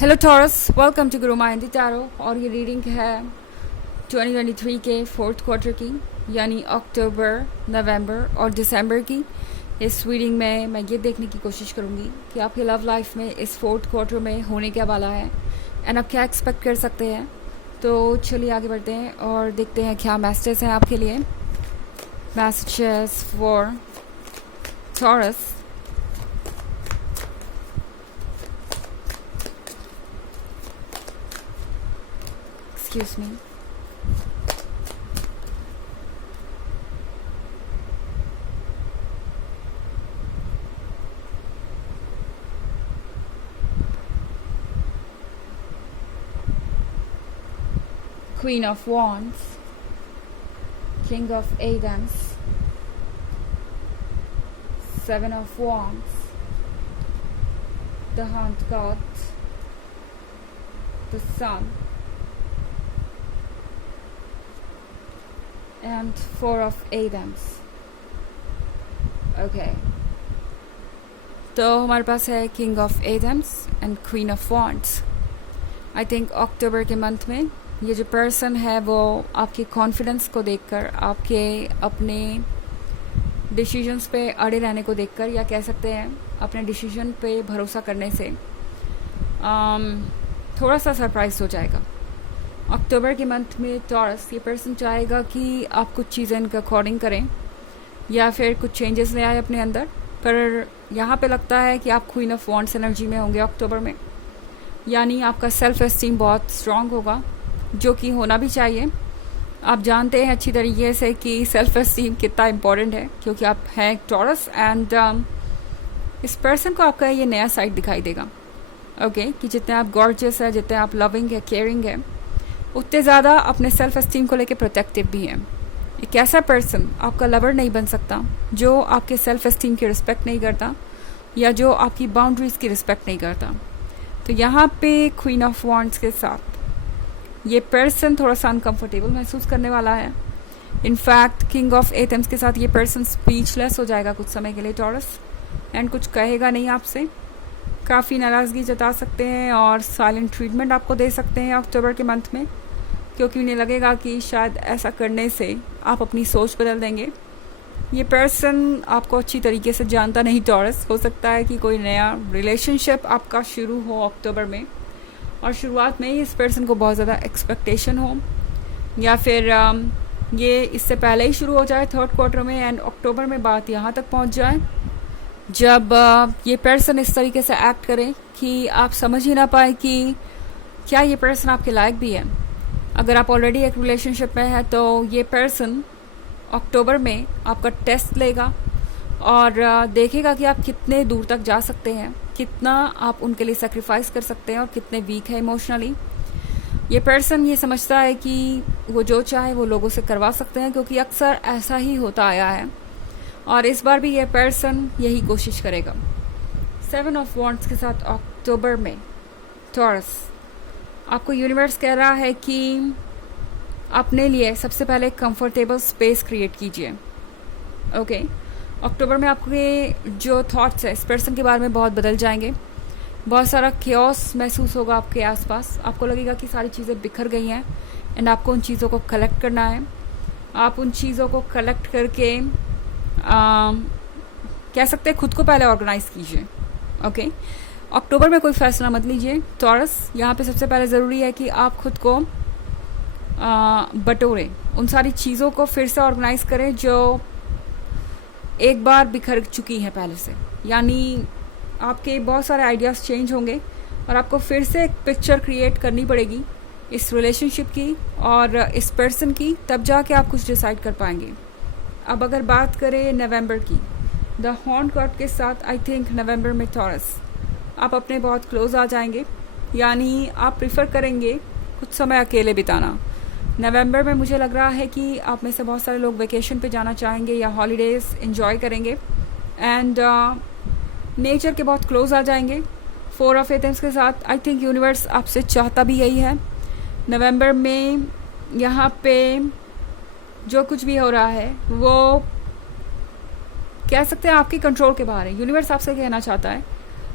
Hello taurus, welcome to Guru माइंडी tarot. और ये reading है 2023 के फोर्थ क्वार्टर की, यानी अक्टूबर, नवंबर और दिसंबर की। इस रीडिंग में मैं ये देखने की कोशिश करूँगी कि आपकी लव लाइफ में इस फोर्थ क्वार्टर में होने क्या वाला है एंड आप क्या एक्सपेक्ट कर सकते हैं। तो चलिए आगे बढ़ते हैं और देखते हैं क्या मैसेजेस हैं आपके लिए। Messages for taurus. Excuse me. Queen of Wands, King of Wands, Seven of Wands, the Hunt God, the Sun, and Four of Wands. Okay. तो हमारे पास है king of Adams and queen of wands. I think October के month में ये जो person है वो आपके कॉन्फिडेंस को देखकर, आपके अपने डिसीजंस पे अड़े रहने को देखकर, या कह सकते हैं अपने डिसीजन पे भरोसा करने से थोड़ा सा सरप्राइज हो जाएगा। अक्टूबर के मंथ में टॉरस, ये पर्सन चाहेगा कि आप कुछ चीज़ें इनके अकॉर्डिंग करें या फिर कुछ चेंजेस ले आए अपने अंदर। पर यहाँ पे लगता है कि आप क्वीन ऑफ वॉन्ड्स एनर्जी में होंगे अक्टूबर में, यानी आपका सेल्फ एस्टीम बहुत स्ट्रांग होगा, जो कि होना भी चाहिए। आप जानते हैं अच्छी तरीके से कि सेल्फ एस्टीम कितना इम्पोर्टेंट है, क्योंकि आप हैं टॉरस एंड इस पर्सन को आपका ये नया साइड दिखाई देगा। ओके कि जितने आप गॉर्जियस है, जितने आप लविंग है, केयरिंग है, उतने ज़्यादा अपने सेल्फ एस्टीम को लेके प्रोटेक्टिव भी हैं। एक ऐसा पर्सन आपका लवर नहीं बन सकता जो आपके सेल्फ एस्टीम की रिस्पेक्ट नहीं करता या जो आपकी बाउंड्रीज़ की रिस्पेक्ट नहीं करता। तो यहाँ पे क्वीन ऑफ वॉन्ड्स के साथ ये पर्सन थोड़ा सा अनकंफर्टेबल महसूस करने वाला है। इनफैक्ट किंग ऑफ एथम्स के साथ ये पर्सन स्पीचलेस हो जाएगा कुछ समय के लिए टॉरस, एंड कुछ कहेगा नहीं आपसे। काफ़ी नाराज़गी जता सकते हैं और साइलेंट ट्रीटमेंट आपको दे सकते हैं अक्टूबर के मंथ में, क्योंकि उन्हें लगेगा कि शायद ऐसा करने से आप अपनी सोच बदल देंगे। ये पर्सन आपको अच्छी तरीके से जानता नहीं टॉरस। हो सकता है कि कोई नया रिलेशनशिप आपका शुरू हो अक्टूबर में, और शुरुआत में ही इस पर्सन को बहुत ज़्यादा एक्सपेक्टेशन हो, या फिर ये इससे पहले ही शुरू हो जाए थर्ड क्वार्टर में, एंड अक्टूबर में बात यहाँ तक पहुँच जाए जब ये पर्सन इस तरीके से एक्ट करे कि आप समझ ही ना पाए कि क्या ये पर्सन आपके लायक भी है। अगर आप ऑलरेडी एक रिलेशनशिप में है तो ये पर्सन अक्टूबर में आपका टेस्ट लेगा और देखेगा कि आप कितने दूर तक जा सकते हैं, कितना आप उनके लिए सेक्रीफाइस कर सकते हैं और कितने वीक है इमोशनली। ये पर्सन ये समझता है कि वो जो चाहे वो लोगों से करवा सकते हैं, क्योंकि अक्सर ऐसा ही होता आया है, और इस बार भी ये पर्सन यही कोशिश करेगा। सेवन ऑफ वॉन्ड्स के साथ अक्टूबर में टॉरस, आपको यूनिवर्स कह रहा है कि अपने लिए सबसे पहले कंफर्टेबल स्पेस क्रिएट कीजिए। ओके अक्टूबर में आपके जो थॉट्स है इस पर्सन के बारे में बहुत बदल जाएंगे। बहुत सारा क्योस महसूस होगा आपके आसपास। आपको लगेगा कि सारी चीज़ें बिखर गई हैं एंड आपको उन चीज़ों को कलेक्ट करना है। आप उन चीज़ों को कलेक्ट करके कह सकते हैं खुद को पहले ऑर्गेनाइज कीजिए। ओके अक्टूबर में कोई फैसला मत लीजिए टॉरस। यहाँ पे सबसे पहले ज़रूरी है कि आप खुद को बटोरें, उन सारी चीज़ों को फिर से ऑर्गेनाइज करें जो एक बार बिखर चुकी हैं पहले से। यानी आपके बहुत सारे आइडियाज़ चेंज होंगे और आपको फिर से एक पिक्चर क्रिएट करनी पड़ेगी इस रिलेशनशिप की और इस पर्सन की, तब जाके आप कुछ डिसाइड कर पाएंगे। अब अगर बात करें नवंबर की, द हॉर्न कार्ड के साथ, आई थिंक नवंबर में टॉरस आप अपने बहुत क्लोज आ जाएंगे, यानी आप प्रिफर करेंगे कुछ समय अकेले बिताना। नवंबर में मुझे लग रहा है कि आप में से बहुत सारे लोग वेकेशन पे जाना चाहेंगे या हॉलीडेज़ एंजॉय करेंगे, एंड नेचर के बहुत क्लोज आ जाएंगे। फोर ऑफ एथम्स के साथ आई थिंक यूनिवर्स आपसे चाहता भी यही है। नवंबर में यहाँ पे जो कुछ भी हो रहा है वो कह सकते हैं आपके कंट्रोल के बाहर है। यूनिवर्स आपसे कहना चाहता है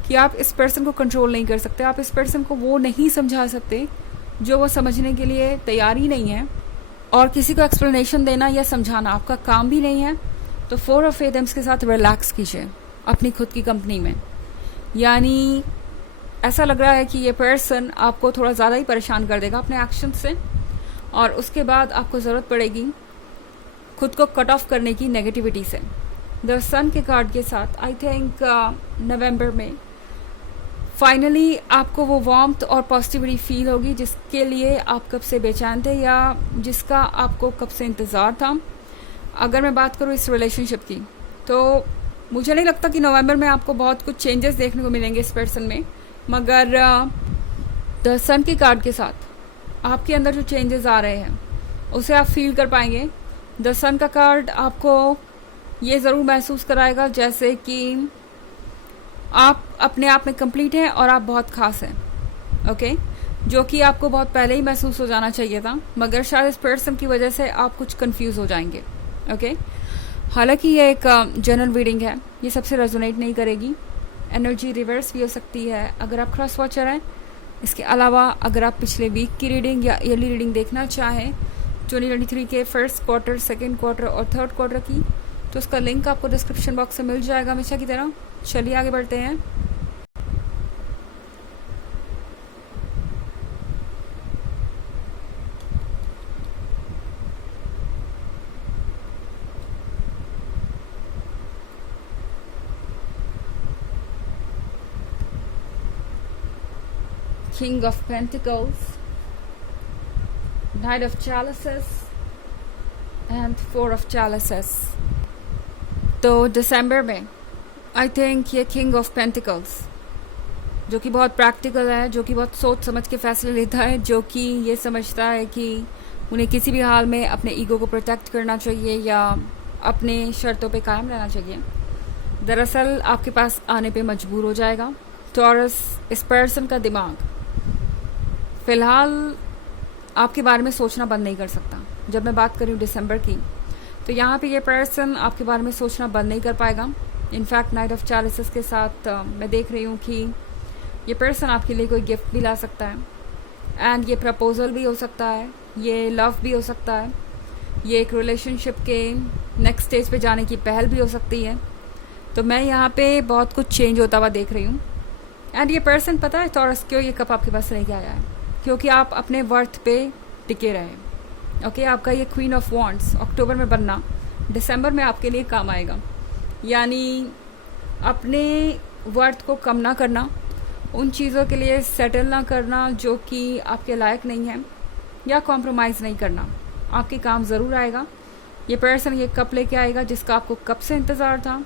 कि आप इस पर्सन को कंट्रोल नहीं कर सकते, आप इस पर्सन को वो नहीं समझा सकते जो वो समझने के लिए तैयार ही नहीं है, और किसी को एक्सप्लेनेशन देना या समझाना आपका काम भी नहीं है। तो 4 ऑफ एथम्स के साथ रिलैक्स कीजिए अपनी खुद की कंपनी में। यानी ऐसा लग रहा है कि ये पर्सन आपको थोड़ा ज़्यादा ही परेशान कर देगा अपने एक्शन से, और उसके बाद आपको ज़रूरत पड़ेगी खुद को कट ऑफ करने की नेगेटिविटी से। द सन के कार्ड के साथ आई थिंक नवंबर में फाइनली आपको वो वार्मथ और पॉजिटिविटी फील होगी जिसके लिए आप कब से बेचैन थे या जिसका आपको कब से इंतज़ार था। अगर मैं बात करूँ इस रिलेशनशिप की, तो मुझे नहीं लगता कि नवंबर में आपको बहुत कुछ चेंजेस देखने को मिलेंगे इस पर्सन में, मगर द सन के कार्ड के साथ आपके अंदर जो चेंजेस आ रहे हैं उसे आप फील कर पाएंगे। द सन का कार्ड आपको ये ज़रूर महसूस कराएगा जैसे कि आप अपने आप में कंप्लीट हैं और आप बहुत खास हैं, ओके, जो कि आपको बहुत पहले ही महसूस हो जाना चाहिए था, मगर शायद इस पर्सन की वजह से आप कुछ कंफ्यूज हो जाएंगे, ओके। हालांकि ये एक जनरल रीडिंग है, ये सबसे रेजोनेट नहीं करेगी, एनर्जी रिवर्स भी हो सकती है अगर आप क्रॉस वॉचर हैं। इसके अलावा अगर आप पिछले वीक की रीडिंग या ईयरली रीडिंग देखना चाहें 2023 के फर्स्ट क्वार्टर, सेकेंड क्वार्टर और थर्ड क्वार्टर की, तो उसका लिंक आपको डिस्क्रिप्शन बॉक्स में मिल जाएगा हमेशा की तरह। चलिए आगे बढ़ते हैं। King of Pentacles, Knight of Chalices and 4 of Chalices। तो दिसंबर में आई थिंक ये किंग ऑफ पेंटिकल्स जो कि बहुत प्रैक्टिकल है, जो कि बहुत सोच समझ के फैसले लेता है, जो कि ये समझता है कि उन्हें किसी भी हाल में अपने ईगो को प्रोटेक्ट करना चाहिए या अपने शर्तों पे कायम रहना चाहिए, दरअसल आपके पास आने पे मजबूर हो जाएगा। टॉरस, इस पर्सन का दिमाग फ़िलहाल आपके बारे में सोचना बंद नहीं कर सकता। जब मैं बात करूँ दिसंबर की, तो यहाँ पे ये पर्सन आपके बारे में सोचना बंद नहीं कर पाएगा। इनफैक्ट नाइट ऑफ चैलिसेस के साथ मैं देख रही हूँ कि ये पर्सन आपके लिए कोई गिफ्ट भी ला सकता है, एंड ये प्रपोजल भी हो सकता है, ये लव भी हो सकता है, ये एक रिलेशनशिप के नेक्स्ट स्टेज पे जाने की पहल भी हो सकती है। तो मैं यहाँ पे बहुत कुछ चेंज होता हुआ देख रही हूँ। एंड ये पर्सन, पता है टॉरस, क्यों ये कप आपके पास लेके आया है? क्योंकि आप अपने वर्थ पे टिके रहे। ओके, आपका ये क्वीन ऑफ वॉन्ड्स अक्टूबर में बनना दिसंबर में आपके लिए काम आएगा। यानी अपने वर्थ को कम ना करना, उन चीज़ों के लिए सेटल ना करना जो कि आपके लायक नहीं है, या कॉम्प्रोमाइज़ नहीं करना, आपके काम ज़रूर आएगा। ये पर्सन ये कप लेके आएगा जिसका आपको कब से इंतज़ार था।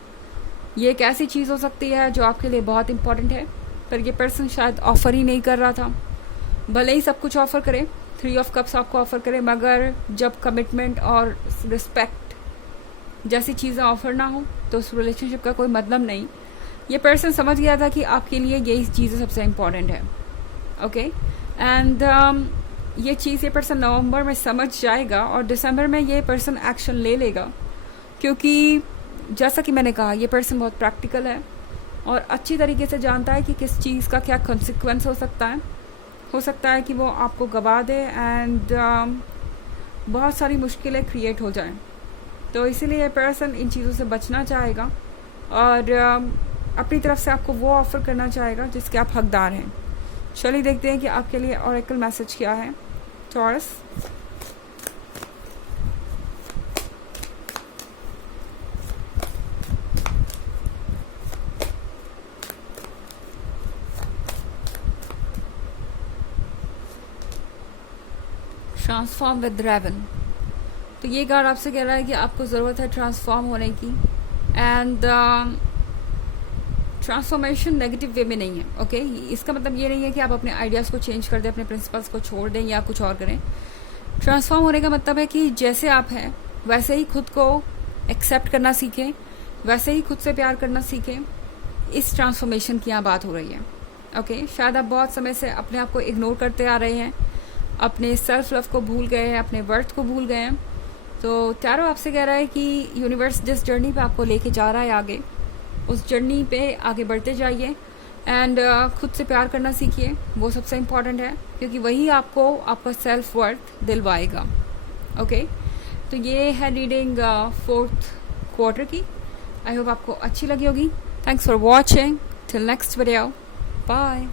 ये एक ऐसी चीज़ हो सकती है जो आपके लिए बहुत इंपॉर्टेंट है, पर ये पर्सन शायद ऑफ़र ही नहीं कर रहा था। भले ही सब कुछ ऑफ़र करे, 3 ऑफ कप्स आपको ऑफ़र करे, मगर जब कमिटमेंट और रिस्पेक्ट जैसी चीज़ें ऑफ़र ना हो तो उस रिलेशनशिप का कोई मतलब नहीं। ये पर्सन समझ गया था कि आपके लिए यही चीज़ें सबसे इम्पॉर्टेंट है। ओके, एंड ये चीज़ ये पर्सन नवंबर में समझ जाएगा और दिसंबर में ये पर्सन एक्शन ले लेगा, क्योंकि जैसा कि मैंने कहा, ये पर्सन बहुत प्रैक्टिकल है और अच्छी तरीके से जानता है कि किस चीज़ का क्या कॉन्सिक्वेंस हो सकता है। हो सकता है कि वो आपको गवा दे एंड बहुत सारी मुश्किलें क्रिएट हो जाएं। तो इसीलिए ये पर्सन इन चीज़ों से बचना चाहेगा और अपनी तरफ से आपको वो ऑफ़र करना चाहेगा जिसके आप हकदार हैं। चलिए देखते हैं कि आपके लिए ऑरेकल मैसेज क्या है टॉरस। Transform with dragon. तो ये कार्ड आपसे कह रहा है कि आपको ज़रूरत है ट्रांसफॉर्म होने की, एंड ट्रांसफॉर्मेशन नेगेटिव वे में नहीं है। ओके, इसका मतलब ये नहीं है कि आप अपने आइडियाज़ को चेंज कर दें, अपने प्रिंसिपल्स को छोड़ दें या कुछ और करें। ट्रांसफॉर्म होने का मतलब है कि जैसे आप हैं वैसे ही खुद को एक्सेप्ट करना सीखें, वैसे ही खुद से प्यार करना सीखें। इस ट्रांसफॉर्मेशन की यहाँ बात हो रही है। ओके, शायद आप बहुत समय से अपने आप को इग्नोर करते आ रहे हैं, अपने सेल्फ लव को भूल गए हैं, अपने वर्थ को भूल गए हैं। तो टैरो आपसे कह रहा है कि यूनिवर्स जिस जर्नी पे आपको लेके जा रहा है आगे, उस जर्नी पे आगे बढ़ते जाइए एंड खुद से प्यार करना सीखिए, वो सबसे इम्पॉर्टेंट है, क्योंकि वही आपको आपका सेल्फ वर्थ दिलवाएगा। ओके, तो ये है रीडिंग 4th क्वार्टर की। आई होप आपको अच्छी लगी होगी। Thanks for watching, till next video, bye.